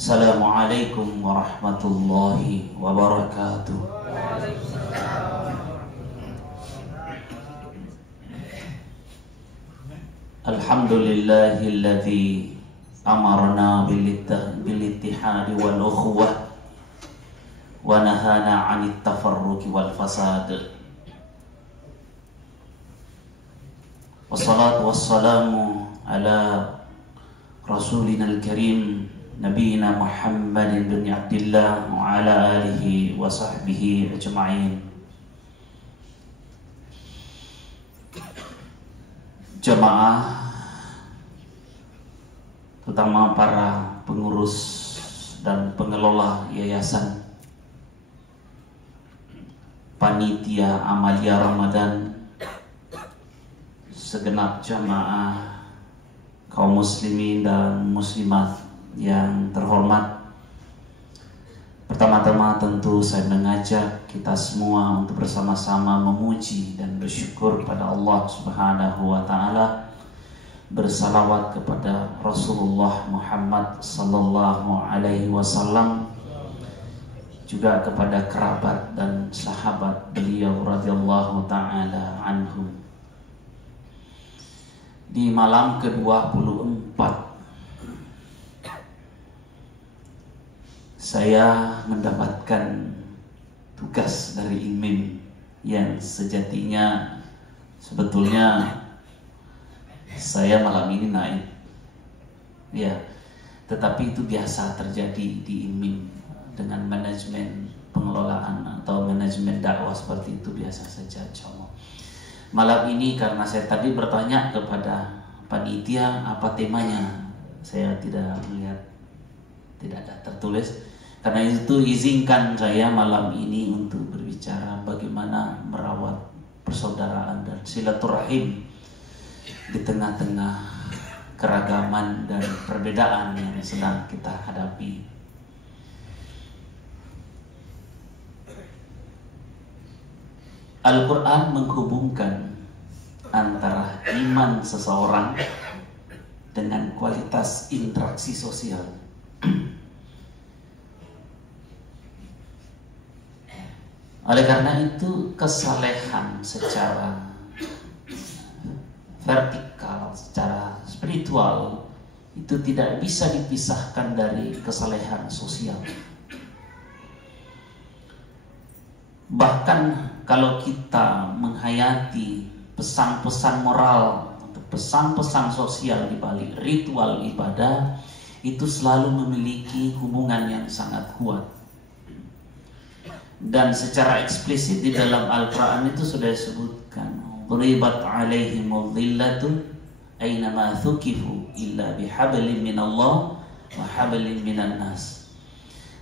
Assalamualaikum warahmatullahi wabarakatuh. Alhamdulillahilladzi amarna bil ittihadi wal ukhuwah wa nahana 'anit tafarruqi wal fasad. Wassalatu wassalamu ala Rasulina al-Karim Nabiina Muhammad bin Abdillah wa ala alihi wa sahbihi ajma'in. Jamaah, terutama para pengurus dan pengelola yayasan, panitia Amalia Ramadan, segenap jamaah kaum muslimin dan muslimat yang terhormat. Pertama-tama tentu saya mengajak kita semua untuk bersama-sama memuji dan bersyukur pada Allah Subhanahu wa taala, bersalawat kepada Rasulullah Muhammad sallallahu alaihi wasallam, juga kepada kerabat dan sahabat beliau radhiyallahu taala anhum. Di malam ke-24 saya mendapatkan tugas dari imam yang sejatinya sebetulnya saya malam ini naik, ya, tetapi itu biasa terjadi di imam dengan manajemen pengelolaan atau manajemen dakwah seperti itu, biasa saja. Insyaallah malam ini karena saya tadi bertanya kepada panitia apa temanya, saya tidak melihat, tidak ada tertulis. Karena itu izinkan saya malam ini untuk berbicara bagaimana merawat persaudaraan dan silaturahim di tengah-tengah keragaman dan perbedaan yang sedang kita hadapi. Al-Quran menghubungkan antara iman seseorang dengan kualitas interaksi sosial. Oleh karena itu kesalehan secara vertikal, secara spiritual itu tidak bisa dipisahkan dari kesalehan sosial. Bahkan kalau kita menghayati pesan-pesan moral atau pesan-pesan sosial di balik ritual ibadah, itu selalu memiliki hubungan yang sangat kuat. Dan secara eksplisit di dalam Al-Quran itu sudah disebutkan, "Duribat alaihimul dhillatun aynama thuqifu illa bihablin minallah wa hablin minan nas."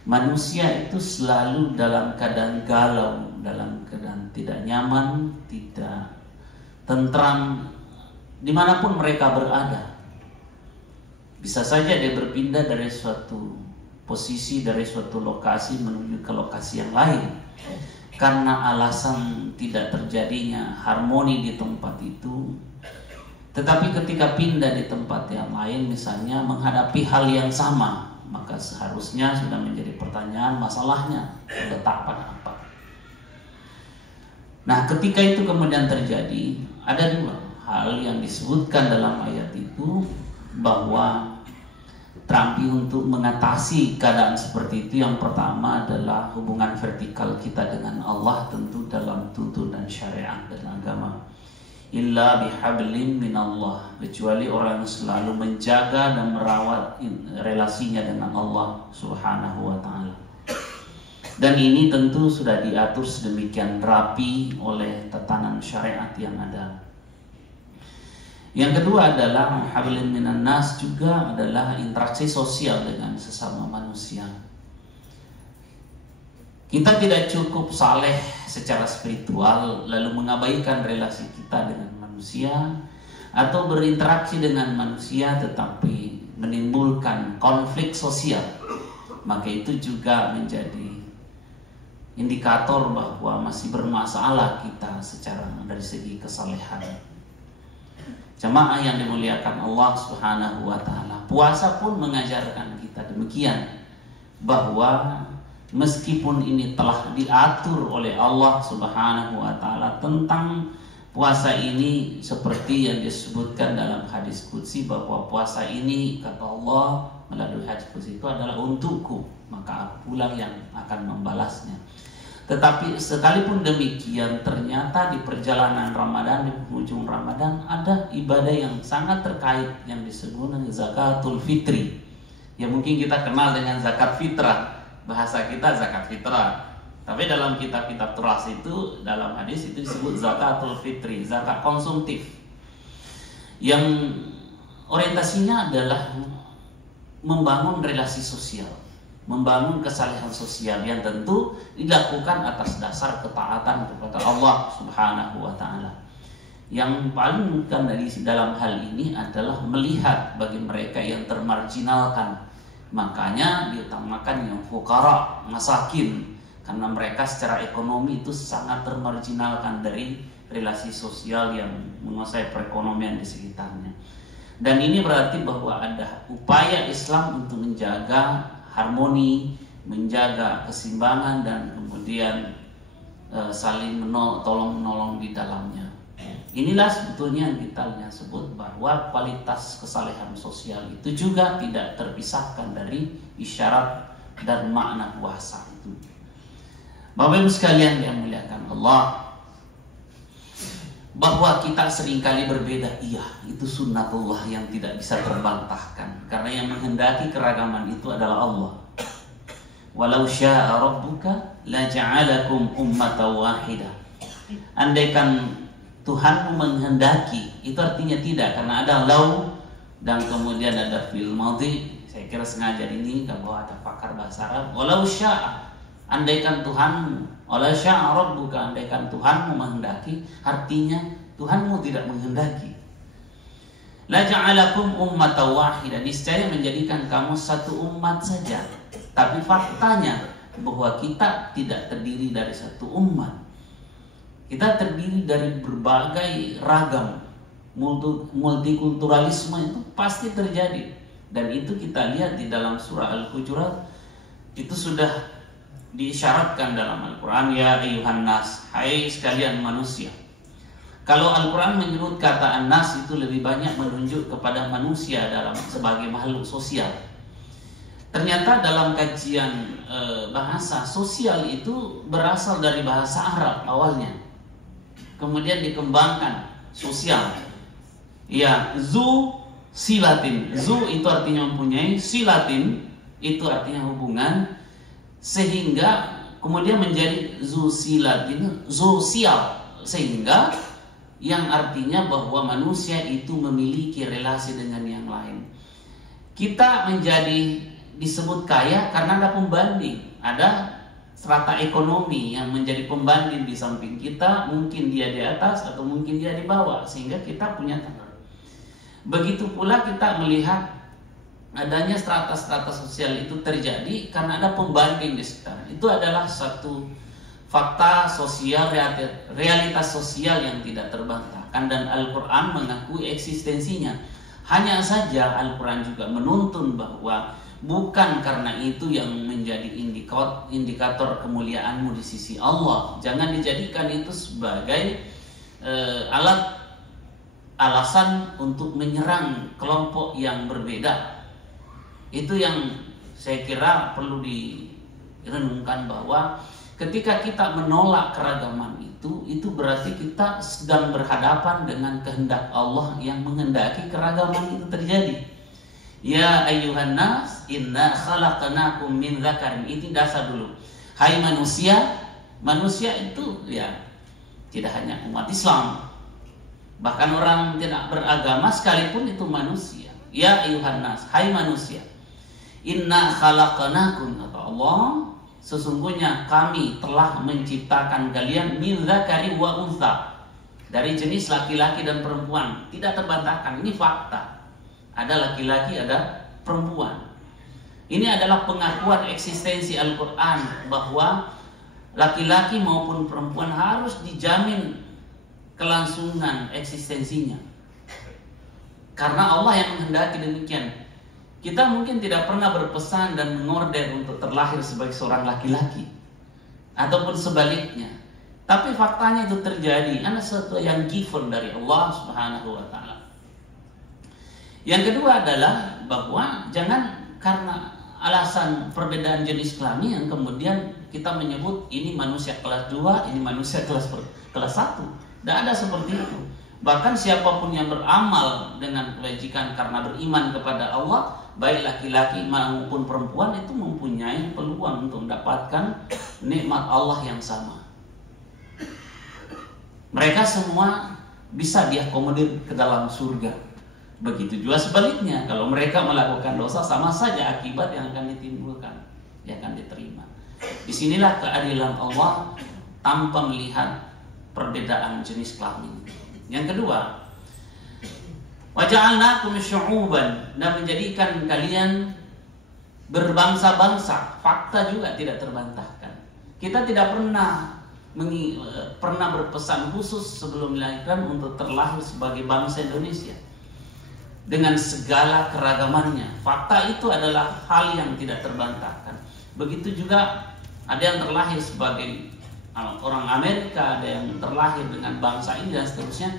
Manusia itu selalu dalam keadaan galau, dalam keadaan tidak nyaman, tidak tentram dimanapun mereka berada. Bisa saja dia berpindah dari suatu posisi, dari suatu lokasi menuju ke lokasi yang lain karena alasan tidak terjadinya harmoni di tempat itu. Tetapi ketika pindah di tempat yang lain, misalnya menghadapi hal yang sama, maka seharusnya sudah menjadi pertanyaan masalahnya letakkan apa. Nah, ketika itu kemudian terjadi, ada dua hal yang disebutkan dalam ayat itu, bahwa terampi untuk mengatasi keadaan seperti itu. Yang pertama adalah hubungan vertikal kita dengan Allah, tentu dalam tuntunan syariat dan agama. Illa bihablin minallah, kecuali orang yang selalu menjaga dan merawat relasinya dengan Allah Subhanahu wa taala. Dan ini tentu sudah diatur sedemikian rapi oleh tatanan syariat yang ada. Yang kedua adalah hablin minan nas, juga adalah interaksi sosial dengan sesama manusia. Kita tidak cukup saleh secara spiritual lalu mengabaikan relasi kita dengan manusia, atau berinteraksi dengan manusia tetapi menimbulkan konflik sosial. Maka itu juga menjadi indikator bahwa masih bermasalah kita secara dari segi kesalehan. Jamaah yang dimuliakan Allah Subhanahu wa taala, puasa pun mengajarkan kita demikian. bahwa meskipun ini telah diatur oleh Allah Subhanahu wa taala tentang puasa ini seperti yang disebutkan dalam hadis qudsi, bahwa puasa ini kata Allah melalui hadis qudsi itu adalah untukku, maka aku pula yang akan membalasnya. Tetapi sekalipun demikian, ternyata di perjalanan Ramadan, di penghujung Ramadan, ada ibadah yang sangat terkait yang disebut dengan zakatul fitri. Ya mungkin kita kenal dengan zakat fitrah, bahasa kita zakat fitrah. Tapi dalam kitab-kitab turas itu, dalam hadis itu disebut zakatul fitri, zakat konsumtif, yang orientasinya adalah membangun relasi sosial, membangun kesalehan sosial yang tentu dilakukan atas dasar ketaatan kepada Allah Subhanahu wa taala. Yang paling bukan dari dalam hal ini adalah melihat bagi mereka yang termarginalkan. Makanya diutamakan yang fuqara, masakin, karena mereka secara ekonomi itu sangat termarginalkan dari relasi sosial yang menguasai perekonomian di sekitarnya. Dan ini berarti bahwa ada upaya Islam untuk menjaga harmoni, menjaga keseimbangan, dan kemudian saling tolong menolong di dalamnya. Inilah sebetulnya yang kita sebut bahwa kualitas kesalehan sosial itu juga tidak terpisahkan dari isyarat dan makna puasa itu. Bapak Ibu sekalian yang muliakan Allah, bahwa kita seringkali berbeda, iya, itu sunnatullah yang tidak bisa terbantahkan, karena yang menghendaki keragaman itu adalah Allah. Walau syaa rabbuka la ja'alakum ummatan wahidah. Andaikan Tuhanmu menghendaki, itu artinya tidak, karena ada lau dan kemudian ada fil madhi. Saya kira sengaja ini kalau ada pakar bahasa Arab. Walau syaa, andaikan Tuhanmu, wala syaa rabbuka, andaikan Tuhanmu menghendaki, artinya Tuhanmu tidak menghendaki. La ja'alakum ummatan wahidah, niscaya menjadikan kamu satu umat saja. Tapi faktanya bahwa kita tidak terdiri dari satu umat. Kita terdiri dari berbagai ragam. Multikulturalisme itu pasti terjadi. Dan itu kita lihat di dalam surah Al-Hujurat, itu sudah diisyaratkan dalam Al-Quran, ya ayuhan nas, hai sekalian manusia. Kalau Al-Quran menyebut kata an-nas itu lebih banyak menunjuk kepada manusia dalam sebagai makhluk sosial. Ternyata dalam kajian bahasa sosial itu berasal dari bahasa Arab awalnya, kemudian dikembangkan sosial. Ya, zu silatin, zu itu artinya mempunyai, silatin itu artinya hubungan, sehingga kemudian menjadi zusilat ini sosial, sehingga yang artinya bahwa manusia itu memiliki relasi dengan yang lain. Kita menjadi disebut kaya karena ada pembanding, ada strata ekonomi yang menjadi pembanding di samping kita, mungkin dia di atas atau mungkin dia di bawah, sehingga kita punya tanggung. Begitu pula kita melihat adanya strata-strata sosial itu terjadi karena ada pembanding di sekitar. Itu adalah satu fakta sosial, realitas sosial yang tidak terbantahkan, dan Al-Quran mengakui eksistensinya. Hanya saja Al-Quran juga menuntun bahwa bukan karena itu yang menjadi indikator kemuliaanmu di sisi Allah. Jangan dijadikan itu sebagai alasan untuk menyerang kelompok yang berbeda. Itu yang saya kira perlu direnungkan, bahwa ketika kita menolak keragaman itu berarti kita sedang berhadapan dengan kehendak Allah yang menghendaki keragaman itu terjadi. Ya ayyuhan nas, inna khalaqnakum min dzakarin. Itu dasar dulu. Hai manusia, manusia itu ya tidak hanya umat Islam, bahkan orang tidak beragama sekalipun itu manusia. Ya ayyuhan nas, hai manusia, inna khalaqnakum, kata Allah, sesungguhnya kami telah menciptakan kalian min dzakari wa untha, dari jenis laki-laki dan perempuan. Tidak terbantahkan, ini fakta. Ada laki-laki, ada perempuan. Ini adalah pengakuan eksistensi Al-Quran bahwa laki-laki maupun perempuan harus dijamin kelangsungan eksistensinya, karena Allah yang menghendaki demikian. Kita mungkin tidak pernah berpesan dan mengorder untuk terlahir sebagai seorang laki-laki, ataupun sebaliknya. Tapi faktanya itu terjadi, ada sesuatu yang given dari Allah Subhanahu wa Ta'ala. Yang kedua adalah bahwa jangan karena alasan perbedaan jenis kelamin yang kemudian kita menyebut ini manusia kelas 2, ini manusia kelas 1. Tidak ada seperti itu. Bahkan siapapun yang beramal dengan kebajikan karena beriman kepada Allah, baik laki-laki maupun perempuan, itu mempunyai peluang untuk mendapatkan nikmat Allah yang sama. Mereka semua bisa diakomodir ke dalam surga. Begitu juga sebaliknya, kalau mereka melakukan dosa, sama saja akibat yang akan ditimbulkan, yang akan diterima. Disinilah keadilan Allah tanpa melihat perbedaan jenis kelamin. Yang kedua, waja'alnakum syu'uban, dan menjadikan kalian berbangsa-bangsa. Fakta juga tidak terbantahkan. Kita tidak pernah berpesan khusus sebelum dilahirkan untuk terlahir sebagai bangsa Indonesia dengan segala keragamannya. Fakta itu adalah hal yang tidak terbantahkan. Begitu juga ada yang terlahir sebagai orang Amerika, ada yang terlahir dengan bangsa ini dan seterusnya.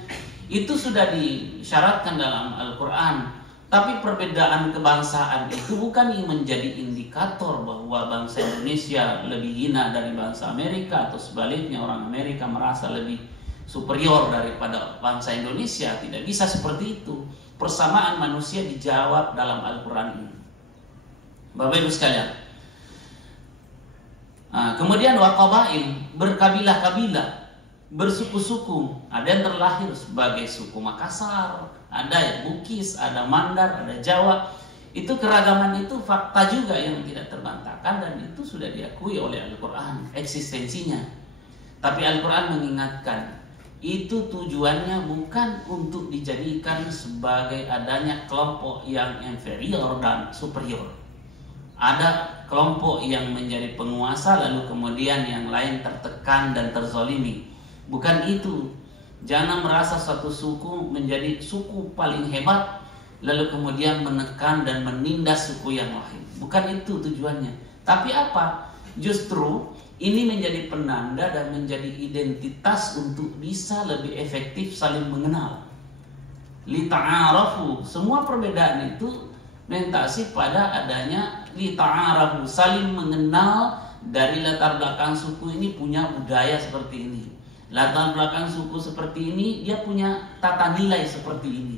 Itu sudah disyaratkan dalam Al-Quran. Tapi perbedaan kebangsaan itu bukan menjadi indikator bahwa bangsa Indonesia lebih hina dari bangsa Amerika, atau sebaliknya orang Amerika merasa lebih superior daripada bangsa Indonesia. Tidak bisa seperti itu. Persamaan manusia dijawab dalam Al-Quran ini. Bapak Ibu sekalian, kemudian waqabail, berkabilah-kabilah, bersuku-suku. Ada yang terlahir sebagai suku Makassar, ada yang Bugis, ada Mandar, ada Jawa. Itu keragaman itu fakta juga yang tidak terbantahkan, dan itu sudah diakui oleh Al-Quran eksistensinya. Tapi Al-Quran mengingatkan, itu tujuannya bukan untuk dijadikan sebagai adanya kelompok yang inferior dan superior. Ada kelompok yang menjadi penguasa, lalu kemudian yang lain tertekan dan terzolimi. Bukan itu. Jangan merasa suatu suku menjadi suku paling hebat, lalu kemudian menekan dan menindas suku yang lain. Bukan itu tujuannya. Tapi apa? Justru ini menjadi penanda dan menjadi identitas untuk bisa lebih efektif saling mengenal. Lita'arafu, semua perbedaan itu mentasi pada adanya lita'arafu, saling mengenal. Dari latar belakang suku ini punya budaya seperti ini, latar belakang suku seperti ini, dia punya tata nilai seperti ini.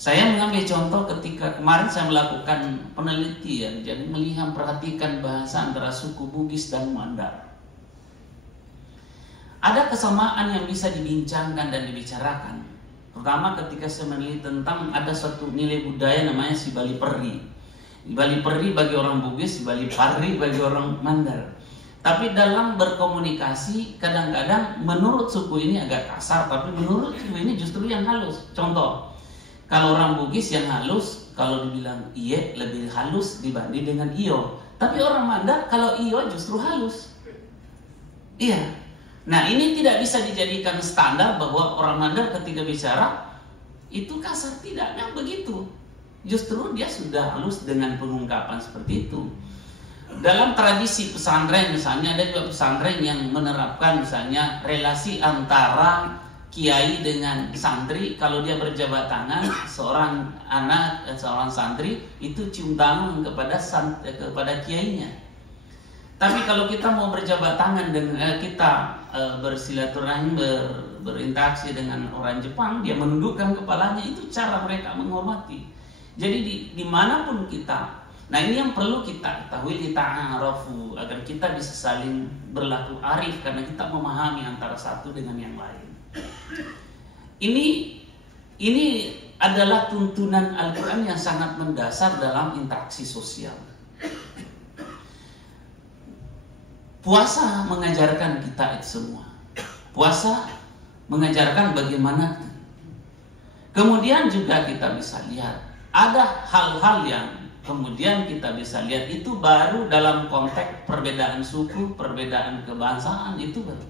Saya mengambil contoh ketika kemarin saya melakukan penelitian, jadi melihat perhatikan bahasa antara suku Bugis dan Mandar. Ada kesamaan yang bisa dibincangkan dan dibicarakan. Pertama, ketika saya meneliti tentang ada suatu nilai budaya namanya si Bali Peri. Bali Peri bagi orang Bugis, Bali Pari bagi orang Mandar. Tapi dalam berkomunikasi kadang-kadang menurut suku ini agak kasar, tapi menurut suku ini justru yang halus. Contoh, kalau orang Bugis yang halus, kalau dibilang iye lebih halus dibanding dengan iyo. Tapi orang Mandar kalau iyo justru halus. Iya. Nah, ini tidak bisa dijadikan standar bahwa orang Mandar ketika bicara itu kasar, tidak. Yang begitu. Justru dia sudah halus dengan pengungkapan seperti itu. Dalam tradisi pesantren misalnya, ada juga pesantren yang menerapkan misalnya relasi antara kiai dengan santri. Kalau dia berjabat tangan, seorang anak, seorang santri itu cium tangan kepada kiainya. Tapi kalau kita mau berjabat tangan dengan kita bersilaturahim, berinteraksi dengan orang Jepang, dia menundukkan kepalanya. Itu cara mereka menghormati. Jadi dimanapun kita, nah ini yang perlu kita ketahui, lita'arafu, agar kita bisa saling berlaku arif karena kita memahami antara satu dengan yang lain. Ini adalah tuntunan Al-Quran yang sangat mendasar dalam interaksi sosial. Puasa mengajarkan kita itu semua. Puasa mengajarkan bagaimana. Kemudian juga kita bisa lihat ada hal-hal yang kemudian kita bisa lihat itu baru dalam konteks perbedaan suku, perbedaan kebangsaan, itu baru.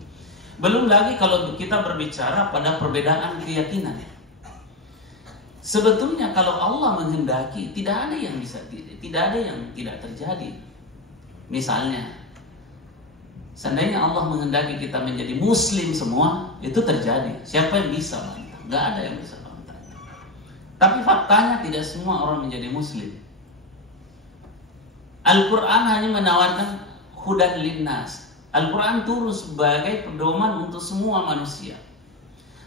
Belum lagi kalau kita berbicara pada perbedaan keyakinan. Sebetulnya kalau Allah menghendaki, tidak ada yang tidak terjadi. Misalnya, seandainya Allah menghendaki kita menjadi muslim semua, itu terjadi. Siapa yang bisa bantah? Nggak ada yang bisa bantah. Tapi faktanya tidak semua orang menjadi muslim. Al-Quran hanya menawarkan hudan linnas. Al-Quran turun sebagai pedoman untuk semua manusia.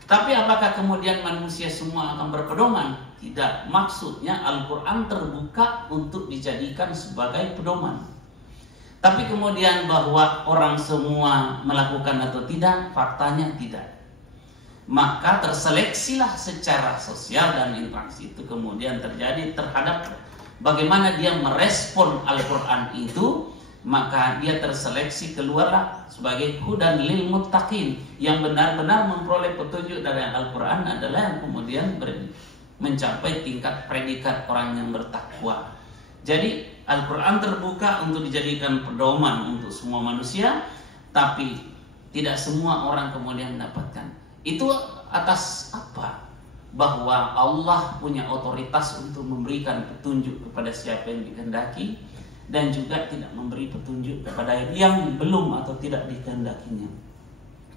Tapi apakah kemudian manusia semua akan berpedoman? Tidak. Maksudnya Al-Quran terbuka untuk dijadikan sebagai pedoman. Tapi kemudian bahwa orang semua melakukan atau tidak, faktanya tidak. Maka terseleksilah secara sosial dan interaksi itu kemudian terjadi terhadap bagaimana dia merespon Al-Quran itu. Maka dia terseleksi keluarlah sebagai hudan lil muttaqin, yang benar-benar memperoleh petunjuk dari Al-Quran adalah yang kemudian mencapai tingkat predikat orang yang bertakwa. Jadi Al-Quran terbuka untuk dijadikan pedoman untuk semua manusia, tapi tidak semua orang kemudian mendapatkan. Itu atas apa? Bahwa Allah punya otoritas untuk memberikan petunjuk kepada siapa yang dikehendaki, dan juga tidak memberi petunjuk kepada yang belum atau tidak dikehendakinya.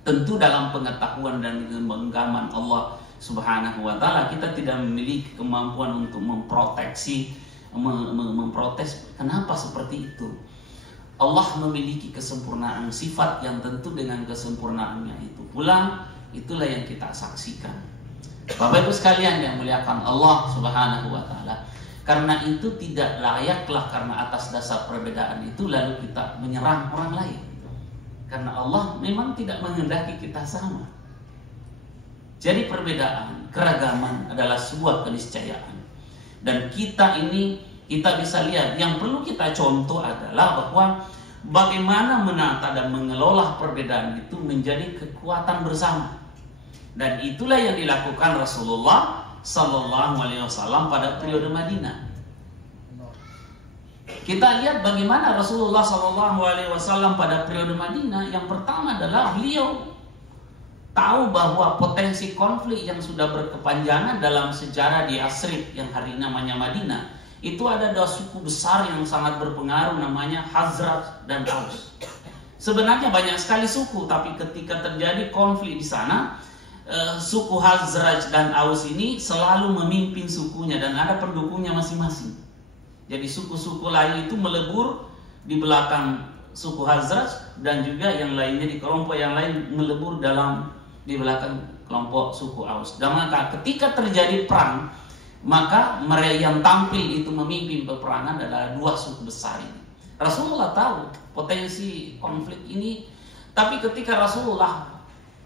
Tentu dalam pengetahuan dan genggaman Allah Subhanahu wa taala, kita tidak memiliki kemampuan untuk memprotes kenapa seperti itu. Allah memiliki kesempurnaan sifat yang tentu dengan kesempurnaannya itu pula itulah yang kita saksikan. Bapak Ibu sekalian yang muliakan Allah Subhanahu wa taala, karena itu tidak layaklah karena atas dasar perbedaan itu lalu kita menyerang orang lain. Karena Allah memang tidak menghendaki kita sama. Jadi perbedaan, keragaman adalah sebuah keniscayaan. Dan kita bisa lihat, yang perlu kita contoh adalah bahwa bagaimana menata dan mengelola perbedaan itu menjadi kekuatan bersama. Dan itulah yang dilakukan Rasulullah Sallallahu Alaihi Wasallam pada periode Madinah. Kita lihat bagaimana Rasulullah Sallallahu Alaihi Wasallam pada periode Madinah. Yang pertama adalah beliau tahu bahwa potensi konflik yang sudah berkepanjangan dalam sejarah di Yasrib yang hari ini namanya Madinah, itu ada dua suku besar yang sangat berpengaruh namanya Khazraj dan Aus. Sebenarnya banyak sekali suku, tapi ketika terjadi konflik di sana, suku Khazraj dan Aus ini selalu memimpin sukunya dan ada pendukungnya masing-masing. Jadi suku-suku lain itu melebur di belakang suku Khazraj, dan juga yang lainnya di kelompok yang lain melebur di belakang kelompok suku Aus. Dan maka ketika terjadi perang, maka mereka yang tampil itu memimpin peperangan adalah dua suku besar ini. Rasulullah tahu potensi konflik ini, tapi ketika Rasulullah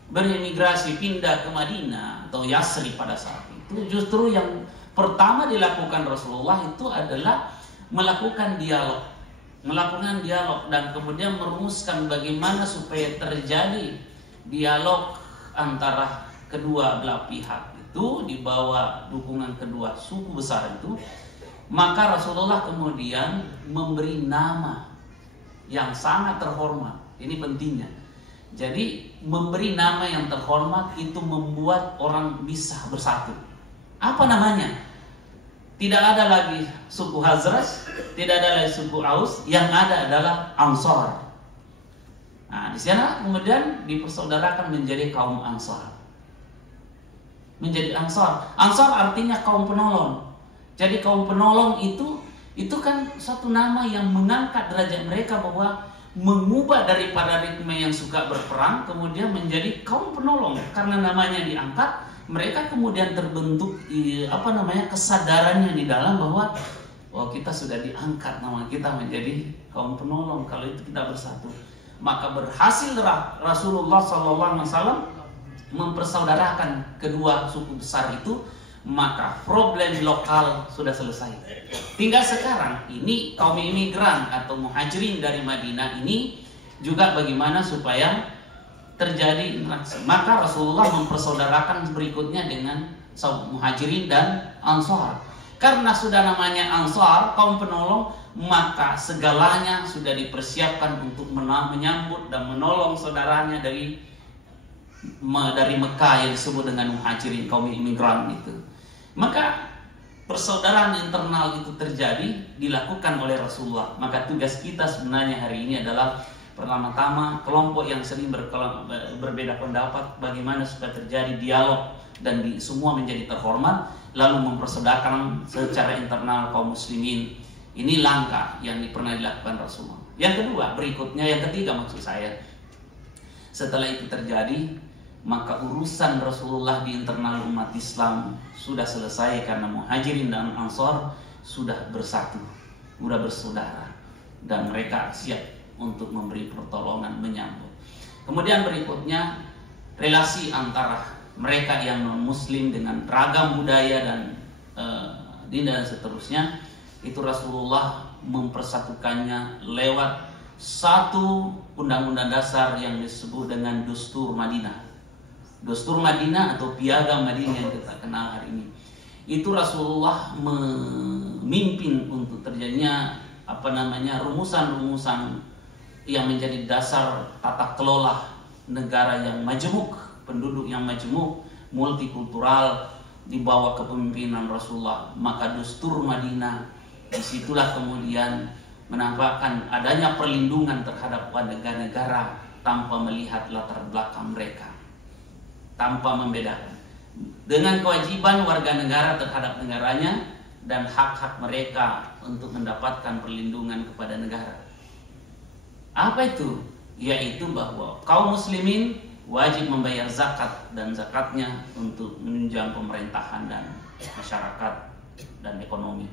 beremigrasi pindah ke Madinah atau Yasrib pada saat itu, justru yang pertama dilakukan Rasulullah itu adalah melakukan dialog dan kemudian merumuskan bagaimana supaya terjadi dialog antara kedua belah pihak itu di bawah dukungan kedua suku besar itu. Maka Rasulullah kemudian memberi nama yang sangat terhormat. Ini pentingnya. Jadi memberi nama yang terhormat itu membuat orang bisa bersatu. Apa namanya? Tidak ada lagi suku Khazraj, tidak ada lagi suku Aus, yang ada adalah Ansar. Nah, di sana kemudian dipersaudarakan menjadi kaum Ansar. Menjadi Ansar. Ansar artinya kaum penolong. Jadi kaum penolong itu kan satu nama yang mengangkat derajat mereka, bahwa mengubah daripada ritme yang suka berperang kemudian menjadi kaum penolong. Karena namanya diangkat, mereka kemudian terbentuk kesadarannya di dalam bahwa kita sudah diangkat nama kita menjadi kaum penolong. Kalau itu kita bersatu, maka berhasil Rasulullah SAW mempersaudarakan kedua suku besar itu. Maka problem lokal sudah selesai. Tinggal sekarang ini kaum imigran atau muhajirin dari Madinah ini juga bagaimana supaya terjadi interaksi. Maka Rasulullah mempersaudarakan berikutnya dengan muhajirin dan Ansar. Karena sudah namanya Ansar, kaum penolong, maka segalanya sudah dipersiapkan untuk menyambut dan menolong saudaranya dari Mekah yang disebut dengan muhajirin, kaum imigran itu. Maka persaudaraan internal itu terjadi, dilakukan oleh Rasulullah. Maka tugas kita sebenarnya hari ini adalah pertama-tama kelompok yang sering berbeda pendapat, bagaimana supaya terjadi dialog dan semua menjadi terhormat, lalu mempersaudarkan secara internal kaum muslimin. Ini langkah yang pernah dilakukan Rasulullah. Yang kedua, berikutnya, yang ketiga maksud saya, setelah itu terjadi, maka urusan Rasulullah di internal umat Islam sudah selesai karena Muhajirin dan Ansor sudah bersatu, sudah bersaudara, dan mereka siap untuk memberi pertolongan, menyambut. Kemudian berikutnya, relasi antara mereka yang non-muslim dengan ragam budaya dan seterusnya, itu Rasulullah mempersatukannya lewat satu undang-undang dasar yang disebut dengan Dustur Madinah. Dustur Madinah atau Piagam Madinah yang kita kenal hari ini. Itu Rasulullah memimpin untuk terjadinya rumusan-rumusan yang menjadi dasar tata kelola negara yang majemuk, penduduk yang majemuk, multikultural di bawah kepemimpinan Rasulullah. Maka Dustur Madinah, disitulah kemudian menampakkan adanya perlindungan terhadap warga negara tanpa melihat latar belakang mereka, tanpa membedakan, dengan kewajiban warga negara terhadap negaranya dan hak-hak mereka untuk mendapatkan perlindungan kepada negara. Apa itu? Yaitu bahwa kaum muslimin wajib membayar zakat, dan zakatnya untuk menunjang pemerintahan dan masyarakat dan ekonomi.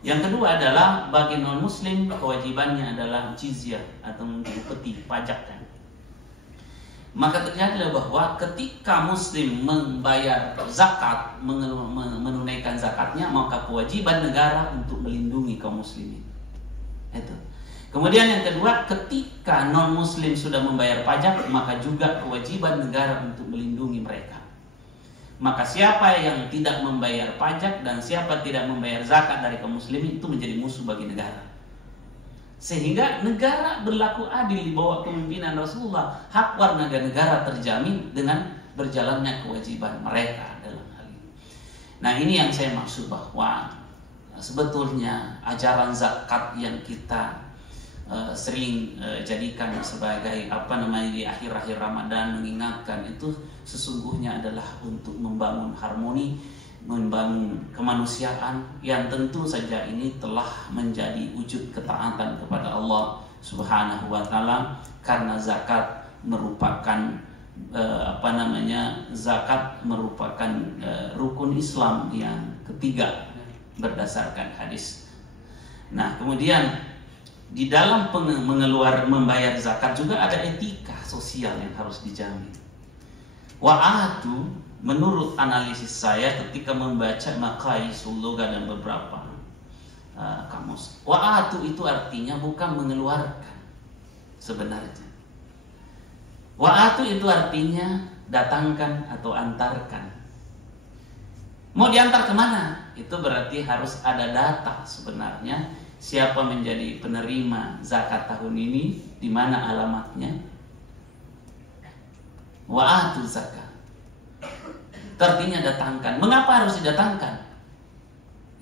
Yang kedua adalah bagi non muslim kewajibannya adalah jizyah atau upeti, pajak kan. Maka terjadilah bahwa ketika muslim membayar zakat, menunaikan zakatnya, maka kewajiban negara untuk melindungi kaum muslimin. Itu. Kemudian yang kedua, ketika non muslim sudah membayar pajak, maka juga kewajiban negara untuk melindungi mereka. Maka siapa yang tidak membayar pajak dan siapa tidak membayar zakat dari kaum muslimin itu menjadi musuh bagi negara. Sehingga negara berlaku adil di bawah kepemimpinan Rasulullah. Hak warga negara terjamin dengan berjalannya kewajiban mereka dalam hal ini. Nah, ini yang saya maksud bahwa sebetulnya ajaran zakat yang kita sering jadikan sebagai di akhir-akhir Ramadan mengingatkan, itu sesungguhnya adalah untuk membangun harmoni, membangun kemanusiaan yang tentu saja ini telah menjadi wujud ketaatan kepada Allah Subhanahu wa taala, karena zakat merupakan zakat merupakan rukun Islam yang ketiga berdasarkan hadis. Nah, kemudian di dalam membayar zakat juga ada etika sosial yang harus dijamin. Wa'atu, menurut analisis saya ketika membaca Maqayisul Lugha dan beberapa kamus, wa'atu itu artinya bukan mengeluarkan sebenarnya. Wa'atu itu artinya datangkan atau antarkan. Mau diantar kemana? Itu berarti harus ada data sebenarnya. Siapa menjadi penerima zakat tahun ini, di mana alamatnya? Wa'atu zakat. Artinya datangkan. Mengapa harus didatangkan?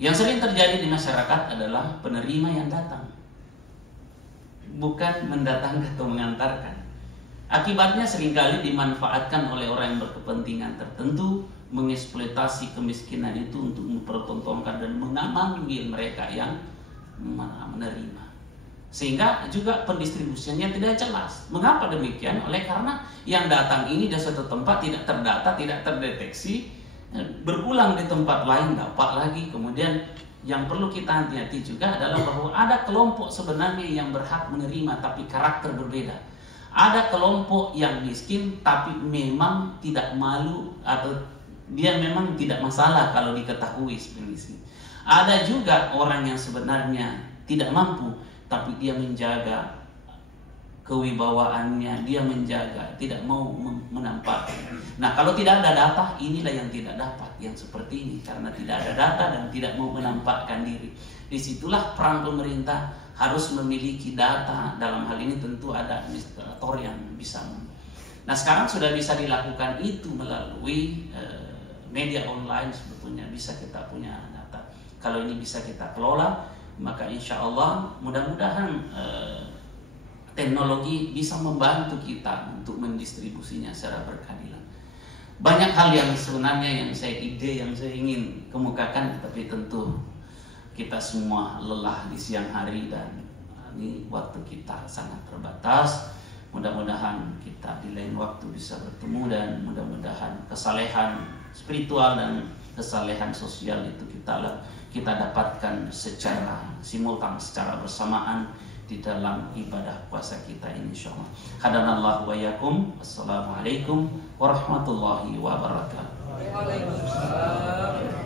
Yang sering terjadi di masyarakat adalah penerima yang datang, bukan mendatangkan atau mengantarkan. Akibatnya seringkali dimanfaatkan oleh orang yang berkepentingan tertentu, mengeksploitasi kemiskinan itu untuk mempertontonkan dan mengambil mereka yang menerima, sehingga juga pendistribusiannya tidak jelas. Mengapa demikian? Oleh karena yang datang ini dari suatu tempat tidak terdata, tidak terdeteksi, berulang di tempat lain dapat lagi. Kemudian yang perlu kita hati-hati juga adalah bahwa ada kelompok sebenarnya yang berhak menerima tapi karakter berbeda. Ada kelompok yang miskin tapi memang tidak malu atau dia memang tidak masalah kalau diketahui seperti ini. Ada juga orang yang sebenarnya tidak mampu, tapi dia menjaga kewibawaannya, dia menjaga, tidak mau menampakkan. Nah, kalau tidak ada data, inilah yang tidak dapat, yang seperti ini, karena tidak ada data dan tidak mau menampakkan diri. Disitulah peran pemerintah harus memiliki data. Dalam hal ini tentu ada administrator yang bisa. Nah, sekarang sudah bisa dilakukan itu melalui media online sebetulnya bisa kita punya data. Kalau ini bisa kita kelola, maka insya Allah mudah-mudahan teknologi bisa membantu kita untuk mendistribusinya secara berkeadilan. Banyak hal yang sebenarnya yang saya ingin kemukakan, tapi tentu kita semua lelah di siang hari dan ini waktu kita sangat terbatas. Mudah-mudahan kita di lain waktu bisa bertemu dan mudah-mudahan kesalehan spiritual dan kesalehan sosial itu kita dapatkan secara simultan, secara bersamaan di dalam ibadah puasa kita ini insyaallah. Hadanallahu wa iyyakum. Assalamualaikum warahmatullahi wabarakatuh. Waalaikumsalam.